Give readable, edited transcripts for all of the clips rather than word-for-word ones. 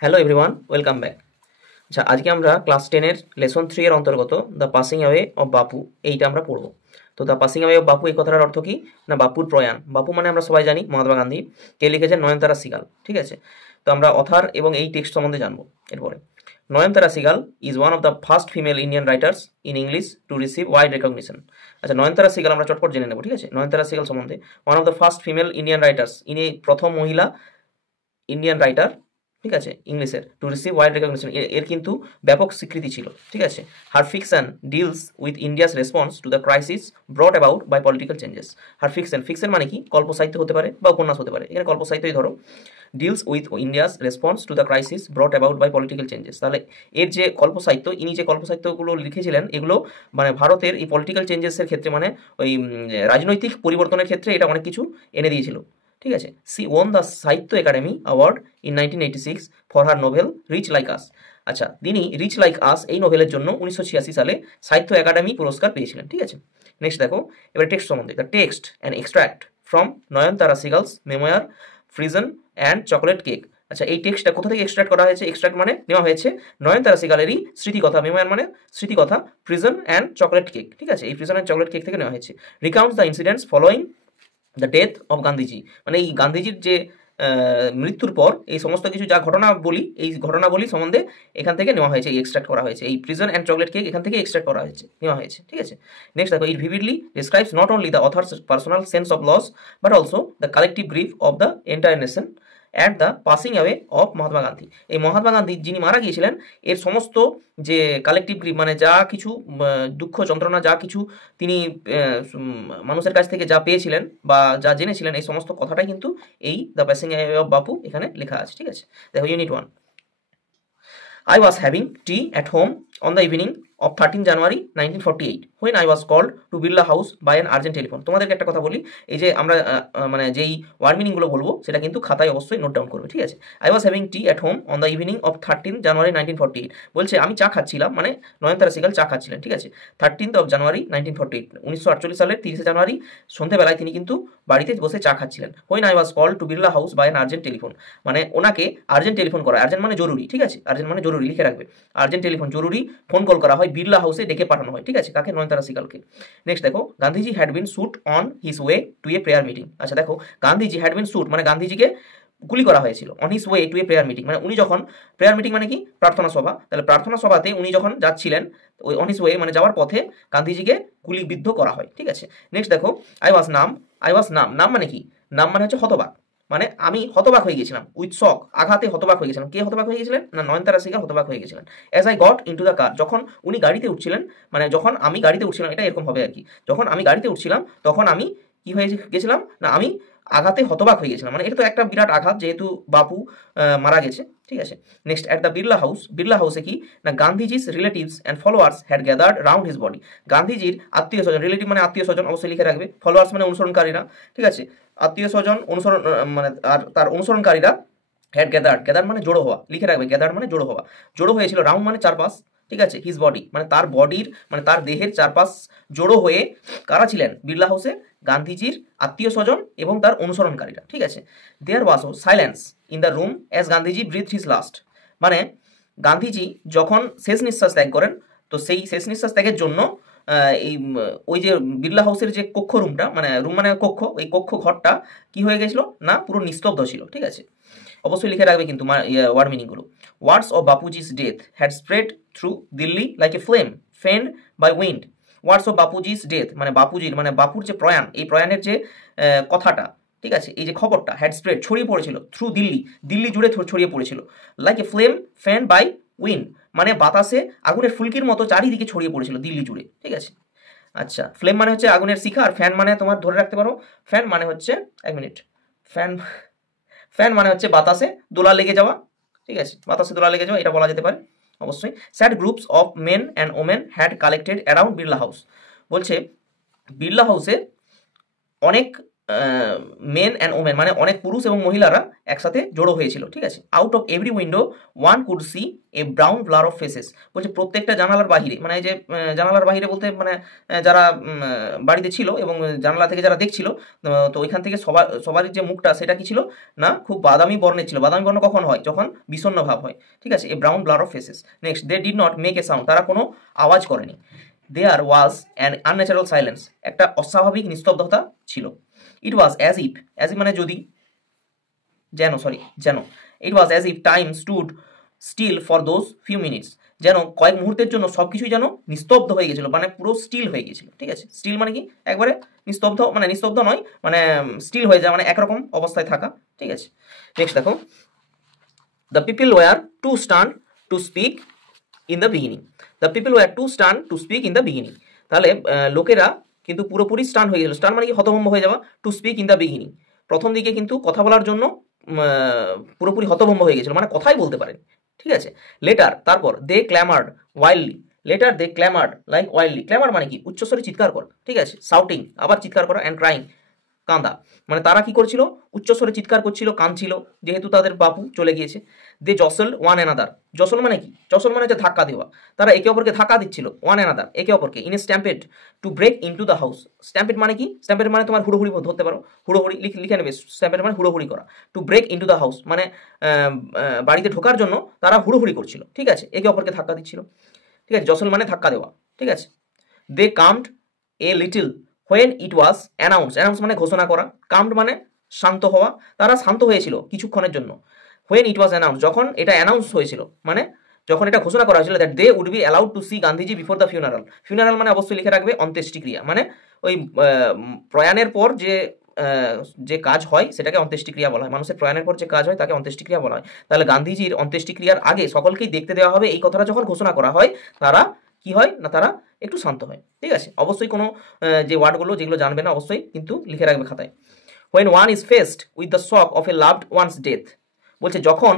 Hello everyone, welcome back. আচ্ছা, আজকে আমরা ক্লাস 10-এর লেসন 3 এর অন্তর্গত দ্য পাসিং অ্যাওয়ে অফ বাপু এইটা আমরা পড়ব। তো দ্য পাসিং অ্যাওয়ে অফ বাপু এই কথাটার অর্থ কি না, বাপুর প্রয়াণ। বাপু মানে আমরা সবাই জানি মহাত্মা গান্ধী। কে লিখেছেন? নয়নতারা সিগাল। ঠিক আছে, তো আমরা অথার এবং এই টেক্সট সম্বন্ধে জানবো এরপরে। Nayantara Sahgal is one of the first female Indian writers in English to receive wide recognition. আচ্ছা, নয়নতারা সিগাল আমরা চটপট জেনে নেব। ঠিক আছে, নয়নতারা সিগাল সম্বন্ধে one of the first female Indian writers, ইনি প্রথম মহিলা ইন্ডিয়ান রাইটার, ঠিক আছে, ইংলিশের, টু রিসিভ ওয়াইড রেকগনিশন, এর কিন্তু ব্যাপক স্বীকৃতি ছিল। ঠিক আছে, her fiction deals with India's response to the crisis brought about by political changes. Her fiction, fiction মানে কি? কল্প সাহিত্য হতে পারে বা উপন্যাস হতে পারে, এখানে কল্প সাহিত্যই ধরো। Deals with India's response to the crisis brought about by political changes, তাহলে এর যে কল্প সাহিত্য, ইনি যে কল্প সাহিত্যগুলো লিখেছিলেন, এগুলো মানে ভারতের এই পলিটিক্যাল চেঞ্জেসের ক্ষেত্রে, মানে ওই রাজনৈতিক পরিবর্তনের ক্ষেত্রে এটা অনেক কিছু এনে দিয়েছিল। ঠিক আছে, she won the Sahitya Akademi Award in 1986 for her novel Rich Like Us. আচ্ছা, তিনি রিচ লাইক আস এই নোভেলের জন্য 1986 সালে সাহিত্য একাডেমি পুরস্কার পেয়েছিলেন। ঠিক আছে, নেক্সট দেখো এবার টেক্সট সম্বন্ধে। The text and extract from Nayantara Sahgal's memoir Prison and Chocolate Cake. আচ্ছা, এই টেক্সটটা কোথা থেকে এক্সট্রাক্ট করা হয়েছে? এক্সট্রাক্ট মানে নেওয়া হয়েছে নয়নতারা সিগালেরই স্মৃতিকথা, মেমোয়ার মানে স্মৃতিকথা, প্রিজন অ্যান্ড চকোলেট কেক। ঠিক আছে, এই প্রিজন অ্যান্ড চকোলেট কেক থেকে নেওয়া হয়েছে। Recounts the incidents following the death of Gandhiji, মানে এই গান্ধীজির যে মৃত্যুর পর এই সমস্ত কিছু যা ঘটনা বলি, এই ঘটনাবলী সম্বন্ধে এখান থেকে নেওয়া হয়েছে, এক্সট্রাক্ট করা হয়েছে। এই প্রিজন অ্যান্ড চকলেট কেক এখান থেকে এক্সট্রাক্ট করা হয়েছে, নেওয়া হয়েছে। ঠিক আছে, নেক্সট দেখো, it vividly describes not only the author's personal sense of loss but also the collective grief of the entire nation at the passing away of Mahatma Gandhi. এই মহাত্মা গান্ধী যিনি মারা গিয়েছিলেন, এর সমস্ত যে কালেকটিভ গ্রিফ, মানে যা কিছু দুঃখ যন্ত্রণা, যা কিছু তিনি মানুষের কাছ থেকে যা পেয়েছিলেন বা যা জেনেছিলেন, এই সমস্ত কথাটাই কিন্তু এই দ্য পাসিং অ্যাওয়ে অফ বাপু এখানে লেখা আছে। ঠিক আছে, দেখো unit 1। I was having tea at home on the evening of 13 January 1948 when I was called to Birla House by an urgent telephone. তোমাদেরকে একটা কথা বলি, এই যে আমরা মানে যেই ওয়ার্ড মিনিংগুলো বলবো সেটা কিন্তু খাতায় অবশ্যই নোট ডাউন করবে। ঠিক আছে, I was having tea at home on the evening of 13 January 1948 বলছে আমি চা খাচ্ছিলাম, মানে নয়নতারা সিগাল চা খাচ্ছিলেন। ঠিক আছে, 13 জানুয়ারি 1948, 1948 সালের 30 জানুয়ারি সন্ধ্যেবেলায় তিনি কিন্তু বাড়িতে বসে চা খাচ্ছিলেন। when I was called to Birla House by an urgent telephone, মানে ওনাকে আর্জেন্ট টেলিফোন করা, আর্জেন্ট মানে জরুরি। ঠিক আছে, আর্জেন্ট মানে জরুরি, লিখে রাখবে, আর্জেন্ট টেলিফোন জরুরি ফোন কল করা হয়, বিড়লা হাউসে ডেকে পাঠানো হয়। ঠিক আছে, কাকে? নয়নতারা সিগালকে। নেক্সট দেখো, Gandhiji had been shot on his way two a prayer meeting. আচ্ছা দেখো, গান্ধীজি হ্যাড বিন শুট মানে গান্ধীজিকে গুলি করা হয়েছিল, on his way two a prayer meeting মানে উনি যখন, প্রেয়ার মিটিং মানে কি? প্রার্থনা সভা, তাহলে প্রার্থনা সভাতে উনি যখন যাচ্ছিলেন, ওই অন হিজ ওয়ে মানে যাওয়ার পথে গান্ধীজিকে গুলিবিদ্ধ করা হয়। ঠিক আছে, নেক্সট দেখো, আই ওয়াজ নাম, নাম মানে কি? নাম মানে হচ্ছে হতবাক, মানে আমি হতবাক হয়ে গেছিলাম, উইথ শক, আঘাতে হতবাক হয়ে গেছিলাম। কে হতবাক হয়ে গেছিলেন? না, নয়নতারা সিগাল হতবাক হয়ে গেছিলেন। As I got into the car, যখন উনি গাড়িতে উঠছিলেন, মানে যখন আমি গাড়িতে উঠছিলাম, এটা এরকম হবে আর কি, যখন আমি গাড়িতে উঠছিলাম তখন আমি কি হয়ে গেছিলাম না, আমি আঘাতে হতবাক হয়ে গেছিলাম। মানে এটা তো একটা বিরাট আঘাত, যেহেতু বাপু মারা গেছে। ঠিক আছে, next, at the Birla house, Birla হাউসে কি না, Gandhiji's relatives and followers had gathered round his body. গান্ধীজির আত্মীয় স্বজন, রিলেটিভ মানে আত্মীয় স্বজন, অবশ্যই লিখে রাখবে, ফলোয়ার্স মানে অনুসরণকারীরা। ঠিক আছে, আত্মীয় স্বজন, অনুসরণ মানে আর তার অনুসরণকারীরা, হ্যাড গ্যাদার্ড, গ্যাদার্ড মানে জড়ো হওয়া, লিখে রাখবে, গ্যাদার্ড মানে জড়ো হওয়া, জড়ো হয়েছিল, রাউন্ড মানে চারপাশ। ঠিক আছে, হিজ বডি মানে তার বডির, মানে তার দেহের চারপাশ জড়ো হয়ে কারা ছিলেন বিড়লা হাউসে? গান্ধীজির আত্মীয় স্বজন এবং তার অনুসরণকারীরা। ঠিক আছে, there was silence in the room as Gandhiji breathe his last, মানে গান্ধীজি যখন শেষ নিঃশ্বাস ত্যাগ করেন, তো সেই শেষ নিঃশ্বাস ত্যাগের জন্য এই ওই যে বিড়লা হাউসের যে কক্ষ, রুমটা মানে রুম মানে কক্ষ, ওই কক্ষ ঘরটা কি হয়ে গেছিল না, পুরো নিস্তব্ধ ছিল। ঠিক আছে, অবশ্যই লিখে রাখবে কিন্তু ওয়ার্ড মিনিংগুলো। Words of Bapuji's death had spread through Delhi like a flame fanned by wind. Words of Bapuji's death মানে বাপুজির, মানে বাপুর যে প্রয়াণ, এই প্রয়াণের যে কথাটা, ঠিক আছে, এই যে খবরটা, হ্যাড স্প্রেড ছড়িয়ে পড়েছিল, থ্রু দিল্লি, দিল্লি জুড়ে ছড়িয়ে পড়েছিল, like a flame fan by wind মানে বাতাসে আগুনের ফুলকির মতো চারিদিকে ছড়িয়ে পড়েছিল দিল্লি জুড়ে। ঠিক আছে, আচ্ছা, ফ্লেম মানে হচ্ছে আগুনের শিখা, আর ফ্যান মানে তোমার ধরে রাখতে পারো, ফ্যান মানে হচ্ছে, এক মিনিট, ফ্যান, ফ্যান মানে হচ্ছে বাতাসে দোলা লেগে যাওয়া। ঠিক আছে, বাতাসে দোলা লেগে যাওয়া, এটা বলা যেতে পারে অবশ্যই। Sad groups of men and women had collected around Birla house, বলছে বিড়লা হাউসে অনেক মেন অ্যান্ড ওমেন মানে অনেক পুরুষ এবং মহিলারা একসাথে জড়ো হয়েছিল, ঠিক আছে। Out of every window one could see a brown blur of faces, বলছে প্রত্যেকটা জানালার বাহিরে, মানে এই যে জানালার বাহিরে বলতে মানে যারা বাড়িতে ছিল এবং জানালা থেকে যারা দেখছিল, তো ওইখান থেকে সবারই যে মুখটা সেটা কি ছিল না, খুব বাদামি বর্ণের ছিল। বাদামি বর্ণ কখন হয়? যখন বিষণ্ণ ভাব হয়, ঠিক আছে। A brown blur of faces. Next, they did not make a sound, তারা কোনো আওয়াজ করেনি। There was an unnatural silence, একটা অস্বাভাবিক নিস্তব্ধতা ছিল। It was as if, as if মানে যদি, যেন। It was as if time stood still for those few minutes, যেন কয়েক মুহূর্তের জন্য সব কিছুই যেন নিস্তব্ধ হয়ে গেছিল, মানে পুরো স্টিল হয়ে গেছিল, ঠিক আছে। স্টিল মানে কি? একবারে নিস্তব্ধ, মানে নিস্তব্ধ নয়, মানে স্টিল হয়ে যায়, মানে একরকম অবস্থায় থাকা, ঠিক আছে। নেক্সট দেখো, the people were too stunned to speak in the beginning. The people were too stunned to speak in the beginning, তাহলে লোকেরা কিন্তু পুরোপুরি স্টান হয়ে গেল। স্টান মানে কি? হতভম্ব হয়ে যাওয়া। Two speak in the beginning, প্রথম দিকে কিন্তু কথা বলার জন্য পুরোপুরি হতভম্ব হয়ে গেছিল, মানে কথাই বলতে পারেন, ঠিক আছে। লেটার, তারপর দে ক্ল্যামার্ড ওয়াইল্ডলি, লেটার দে ক্ল্যামার্ড লাইক ওয়াইল্ডলি। ক্ল্যামার্ড মানে কি? উচ্চস্বরে চিৎকার করা, ঠিক আছে। শাউটিং, আবার চিৎকার করা। অ্যান্ড ক্রাইং, কাঁদা, মানে তারা কি করছিল? উচ্চস্বরে চিৎকার করছিল, কাঁদছিল, যেহেতু তাদের বাপু চলে গিয়েছে। দে জসল ওয়ান অ্যানাদার, জসল মানে কি? জসল মানে হচ্ছে ধাক্কা দেওয়া। তারা একে অপরকে ধাক্কা দিচ্ছিল, ওয়ান অ্যানাদার, একে অপরকে। In a stampede to break into the house. Stampede মানে কি? স্ট্যাম্পেড মানে তোমার হুড়োহুড়ি ধরতে পারো, হুড়োহুড়ি লিখে নেবে। স্ট্যাম্পেড মানে হুড়োহুড়ি করা। To break into the house মানে বাড়িতে ঢোকার জন্য তারা হুড়োহুড়ি করছিল, ঠিক আছে, একে অপরকে ধাক্কা দিচ্ছিল, ঠিক আছে। জসল মানে ধাক্কা দেওয়া, ঠিক আছে। They calmed a little when it was announce, announce মানে ঘোষণা করা, কামড মানে শান্ত হওয়া, তারা শান্ত হয়েছিল কিছুক্ষণের জন্য। হোয়েন ইট ওয়াজ অ্যানাউন্স, যখন এটা অ্যানাউন্স হয়েছিল, মানে যখন এটা ঘোষণা করা হয়েছিল, that they would be allowed to see Gandhiji before the funeral. Funeral মানে অবশ্যই লিখে রাখবে অন্ত্যেষ্টিক্রিয়া, মানে ওই প্রয়াণের পর যে কাজ হয় সেটাকে অন্ত্যেষ্টিক্রিয়া বলা হয়। মানুষের প্রয়াণের পর যে কাজ হয় তাকে অন্ত্যেষ্টিক্রিয়া বলা হয়। তাহলে গান্ধীজির অন্ত্যেষ্টিক্রিয়ার আগে সকলকেই দেখতে দেওয়া হবে, এই কথাটা যখন ঘোষণা করা হয়, তারা কি হয় না, তারা একটু শান্ত হয়, ঠিক আছে। অবশ্যই কোনো যে ওয়ার্ডগুলো যেগুলো জানবে না অবশ্যই কিন্তু লিখে রাখবে খাতায়। when one is faced with the shock of a loved one's death, বলছে যখন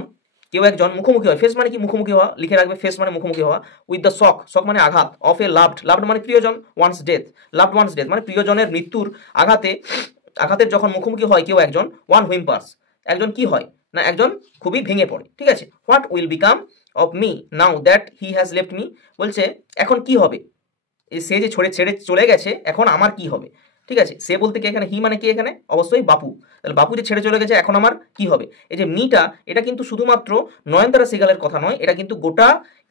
কেউ একজন মুখোমুখি হয়, ফেস মানে কি? মুখোমুখি হওয়া, লিখে রাখবে ফেস মানে মুখোমুখি হওয়া। উইথ দ্য শক, শক মানে আঘাত, অফ এ লাভড মানে প্রিয়জন, one's death, loved one's death মানে প্রিয়জনের মৃত্যুর আঘাতের যখন মুখোমুখি হয় কেউ একজন, ওয়ান হুইম্পার্স, একজন কি হয় না, একজন খুবই ভেঙে পড়ে, ঠিক আছে। What will become of me now that he has left me, বলছে এখন কি হবে, সে যে ছেড়ে চলে গেছে, এখন আমার কি হবে, ঠিক আছে। সে বলতে কি এখানে? হি মানে কি এখানে? অবশ্যই বাপু। তাহলে বাপু যে ছেড়ে চলে গেছে, এখন আমার কি হবে। এই যে মিটা, এটা কিন্তু শুধুমাত্র নয়নতারা সিগালের কথা নয়, এটা কিন্তু গোটা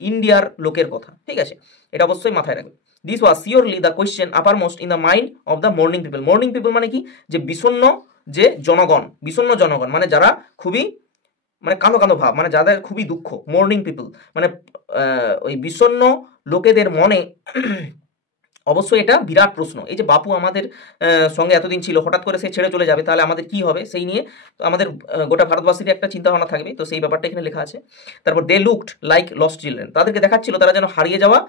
ইন্ডিয়ার লোকের কথা, ঠিক আছে। এটা অবশ্যই মাথায় রাখবে। This was surely the question upper most in the mind of the morning people. Morning people মানে কি? যে বিষণ্ণ জনগণ, মানে যারা খুবই মানে কাঁদো ভাব, মানে যাদের খুবই দুঃখ। মর্নিং পিপল মানে ওই বিষণ্ণ লোকেদের মনে অবশ্যই এটা বিরাট প্রশ্ন। এই যে বাপু আমাদের সঙ্গে এতদিন ছিল, হঠাৎ করে সে ছেড়ে চলে যাবে, তাহলে আমাদের কি হবে, সেই নিয়ে আমাদের গোটা ভারতবাসীর একটা চিন্তা ভাবনা থাকবে। তো সেই ব্যাপারটা এখানে লেখা আছে। তারপর they looked like lost children, তাদেরকে দেখাচ্ছিল তারা যেন হারিয়ে যাওয়া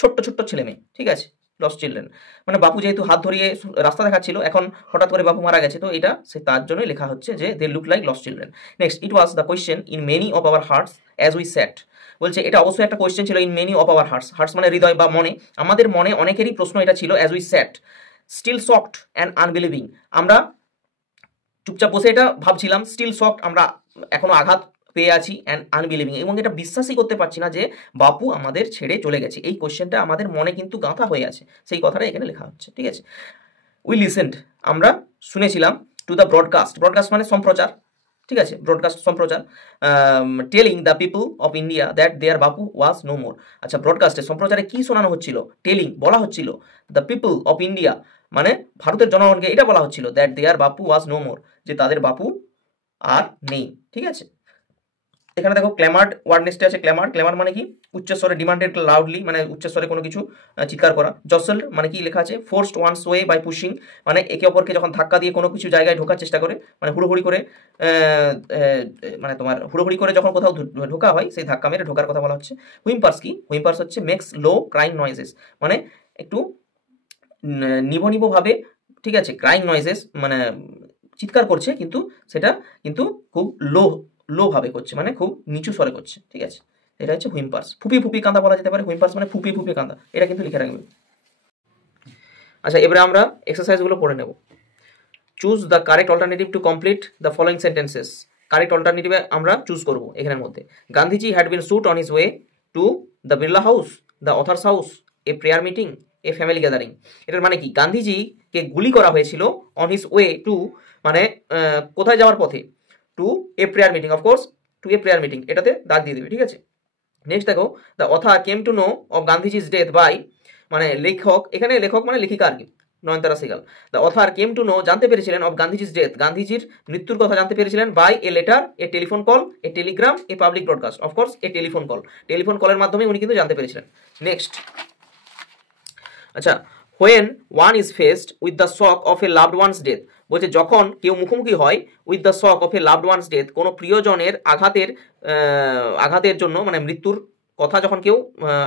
ছোট্ট ছেলে মেয়ে, ঠিক আছে। লস্ট চিলড্রেন মানে বাপু যেহেতু হাত ধরিয়ে রাস্তা দেখাচ্ছিল, এখন হঠাৎ করে বাপু মারা গেছে, তো এটা সে তার জন্যই লেখা হচ্ছে যে they look like lost children. Next, it was the question in many of our hearts as we sat, বলছে এটা অবশ্যই একটা কোয়েশ্চেন ছিল। In many of our hearts, hearts মানে হৃদয় বা মনে, আমাদের মনে অনেকেরই প্রশ্ন এটা ছিল। As we sat still shocked and unbelieving, আমরা চুপচাপ বসে এটা ভাবছিলাম। স্টিল শকড, আমরা এখনো আঘাত পেয়ে আছি। অ্যান্ড আনবিলিভিং, এবং এটা বিশ্বাসই করতে পারছি না যে বাপু আমাদের ছেড়ে চলে গেছে। এই কোয়েশ্চেনটা আমাদের মনে কিন্তু গাঁথা হয়ে আছে, সেই কথাটা এখানে লেখা হচ্ছে, ঠিক আছে। উই লিসেন্ড, আমরা শুনেছিলাম। টু দ্য ব্রডকাস্ট, ব্রডকাস্ট মানে সম্প্রচার, ঠিক আছে। ব্রডকাস্ট সম্প্রচার। Telling the people of India that their Bapu was no মোর। আচ্ছা, ব্রডকাস্টে সম্প্রচারে কি শোনানো হচ্ছিল? টেলিং, বলা হচ্ছিল। দ্য পিপল অফ ইন্ডিয়া মানে ভারতের জনগণকে এটা বলা হচ্ছিল, that their Bapu was no মোর, যে তাদের বাপু আর নেই, ঠিক আছে। এখানে দেখো ক্ল্যামার্ড ওয়ার্ড নেক্সটে আছে ক্ল্যামার্ড। ক্ল্যামার্ড মানে কি? উচ্চস্বরে, ডিমান্ডেড লাউডলি মানে উচ্চস্বরে কোনো কিছু চিৎকার করা। জসল মানে কি লেখা আছে? Forced one's way by pushing, মানে একে অপরকে যখন ধাক্কা দিয়ে কোনো কিছু জায়গায় ঢোকার চেষ্টা করে, মানে হুড়োহুড়ি করে, মানে তোমার হুড়োহুড়ি করে যখন কোথাও ঢোকা হয়, সেই ধাক্কা মেরে ঢোকার কথা বলা হচ্ছে। হুইম্পার্স কি? হুইম্পার্স হচ্ছে মেক্স লো ক্রাইং নয়েজেস, মানে একটু নিভো ভাবে, ঠিক আছে। ক্রাইং নয়েজেস মানে চিৎকার করছে, কিন্তু সেটা কিন্তু খুব লো ভাবে করছে, মানে খুব নিচু স্বরে করছে, ঠিক আছে। এটা হচ্ছে হুইম্পার্স। ফুপি কাঁদা বলা যেতে পারে। হুইম্পার্স মানে ফুপি কাঁদা, এটা কিন্তু লিখে রাখবে। আচ্ছা, এবারে আমরা এক্সারসাইজগুলো পড়ে নেব। Choose the correct alternative to complete the following sentences. Correct অল্টারনেটিভে আমরা চুজ করব এখানের মধ্যে। Gandhiji had been shot on his way to the Birla house, the author's house, a prayer meeting, a family gathering. এটার মানে কি? গান্ধীজিকে গুলি করা হয়েছিল অন হিজ ওয়ে টু, মানে কোথায় যাওয়ার পথে, to a prayer meeting, of course to a prayer meeting, এটাতে দাগ দিয়ে দেবে, ঠিক আছে। নেক্সট দেখো, the author came to know of Gandhiji's death by, মানে লেখক, এখানে লেখক মানে লেখিকা আর কি, Nayantara Sahgal. The author came to know, জানতে পেরেছিলেন, অফ গান্ধীজিজ ডেথ, গান্ধীজির মৃত্যুর কথা জানতে পেরেছিলেন, by a letter, a telephone call, a telegram, a public broadcast. Of course a telephone call, telephone কলের মাধ্যমে উনি কিন্তু জানতে পেরেছিলেন। নেক্সট, আচ্ছা, when one is faced with the shock of a loved one's death, বলছে যখন কেউ মুখোমুখি হয় with the shock of a loved one's death, কোনো প্রিয়জনের আঘাতের জন্য, মানে মৃত্যুর কথা যখন কেউ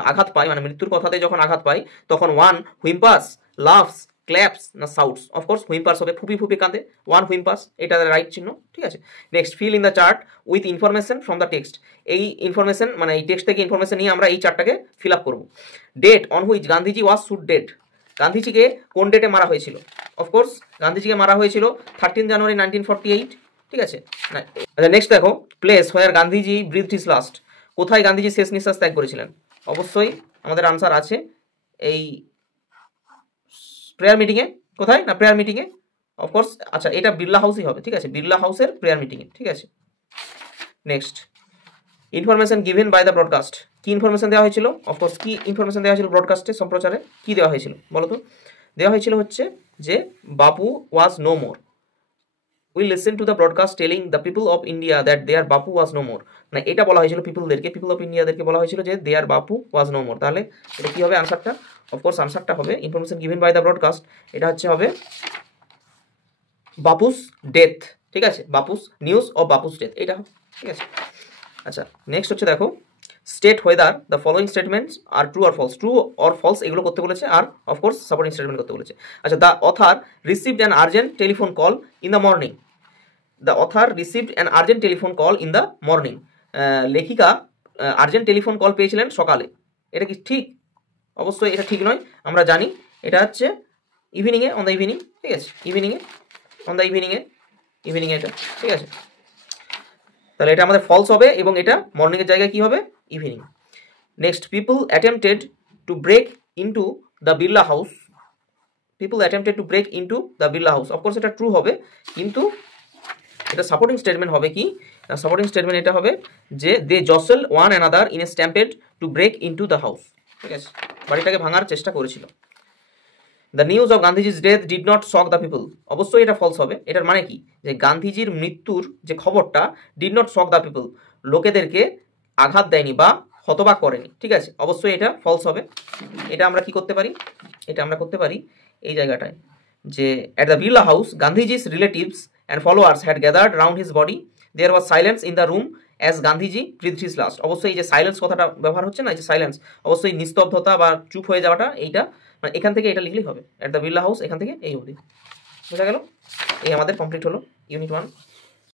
আঘাত পায়, মানে মৃত্যুর কথাতে যখন আঘাত পায়, তখন ওয়ান হুইম্পাস, লাভস, ক্ল্যাপস না সাউটস। অফকোর্স হুইম্পাস হবে, ফুপি ফুপি কাঁদে, ওয়ান হুইম্পাস, এটা রাইট চিহ্ন, ঠিক আছে। Next, fill in the chart with information from the text. এই ইনফরমেশন, মানে এই টেক্সট থেকে ইনফরমেশন নিয়ে আমরা এই চার্টটাকে ফিল আপ করবো। Date on which Gandhiji was shot dead, গান্ধীজিকে কোন ডেটে মারা হয়েছিল? অফকোর্স গান্ধীজিকে মারা হয়েছিল 13 জানুয়ারি 1948, ঠিক আছে। আচ্ছা, নেক্সট দেখো, place where Gandhiji breathed his last, কোথায় গান্ধীজি শেষ নিঃশ্বাস ত্যাগ করেছিলেন? অবশ্যই আমাদের আনসার আছে এই প্রেয়ার মিটিংয়ে। কোথায়? না প্রেয়ার মিটিংয়ে, অফকোর্স। আচ্ছা, এটা বিড়লা হাউসই হবে, ঠিক আছে, বিড়লা হাউসের প্রেয়ার মিটিংয়ে, ঠিক আছে। Next, information given by the broadcast, কি ইনফরমেশন দেওয়া হয়েছিল? অফকোর্স কি ইনফরমেশন দেওয়া হয়েছিল ব্রডকাস্টে, সম্প্রচারে কি দেওয়া হয়েছিল বলো তো? দেওয়া হয়েছিল হচ্ছে যে Bapu was no more, we listen to the broadcast telling the people of India that their Bapu was no মোর। মানে এটা বলা হয়েছিল পিপলদেরকে, পিপল অফ ইন্ডিয়াদেরকে বলা হয়েছিল যে দেয়ার বাপু ওয়াজ নো মোর। তাহলে এটা কি হবে আনসারটা? অফকোর্স আনসারটা হবে information given by the broadcast, এটা হচ্ছে হবে বাপুস ডেথ, ঠিক আছে, Bapu's news of Bapu's death, এটা, ঠিক আছে। আচ্ছা, নেক্সট হচ্ছে দেখো, state whether the following statements are true or false, true or false এগুলো করতে বলেছে, আর অফকোর্স সাপোর্টিং স্টেটমেন্ট করতে বলেছে। আচ্ছা, the author received an urgent telephone call in the morning, the author received an urgent telephone call in the morning, লেখিকা urgent telephone call পেয়েছিলেন সকালে, এটা কি ঠিক? অবশ্যই এটা ঠিক নয়, আমরা জানি এটা হচ্ছে ইভিনিংয়ে, অন দ্য ইভিনিং, ঠিক আছে, ইভিনিংয়ে, অন দ্য ইভিনিংয়ে, ইভিনিংয়ে এটা, ঠিক আছে। তাহলে এটা আমাদের ফলস হবে, এবং এটা মর্নিংয়ের জায়গায় কি হবে? Evening. Next, people attempted to break into the Birla House, people attempted to break into the Birla House, of course এটা ট্রু হবে, কিন্তু এটা সাপোর্টিং স্টেটমেন্ট হবে কি? সাপোর্টিং স্টেটমেন্ট এটা হবে যে they jostled one another in a stampede to break into the house, ঠিক আছে, বাড়িটাকে ভাঙার চেষ্টা করেছিল। দ্য নিউজ অফ গান্ধীজির death did not shock the people, অবশ্যই এটা ফলস হবে। এটার মানে কি? যে গান্ধীজির মৃত্যুর যে খবরটা, did not shock the people, লোকেদেরকে আঘাত দেয়নি বা হতবাক করেনি, ঠিক আছে, অবশ্যই এটা ফলস হবে। এটা আমরা কি করতে পারি? এটা আমরা করতে পারি এই জায়গাটায়, যে at the Birla house Gandhiji's relatives and followers had gathered round his body, there was silence in the room as Gandhiji breathed his last. অবশ্যই এই যে সাইলেন্স কথাটা ব্যবহার হচ্ছে না, এই যে সাইলেন্স, অবশ্যই নিস্তব্ধতা বা চুপ হয়ে যাওয়াটা, এইটা মানে এখান থেকে এটা লিখলেই হবে, অ্যাট দ্য বিড়লা হাউস, এখান থেকে এই অবধি। বোঝা গেল? এই আমাদের কমপ্লিট হলো ইউনিট 1।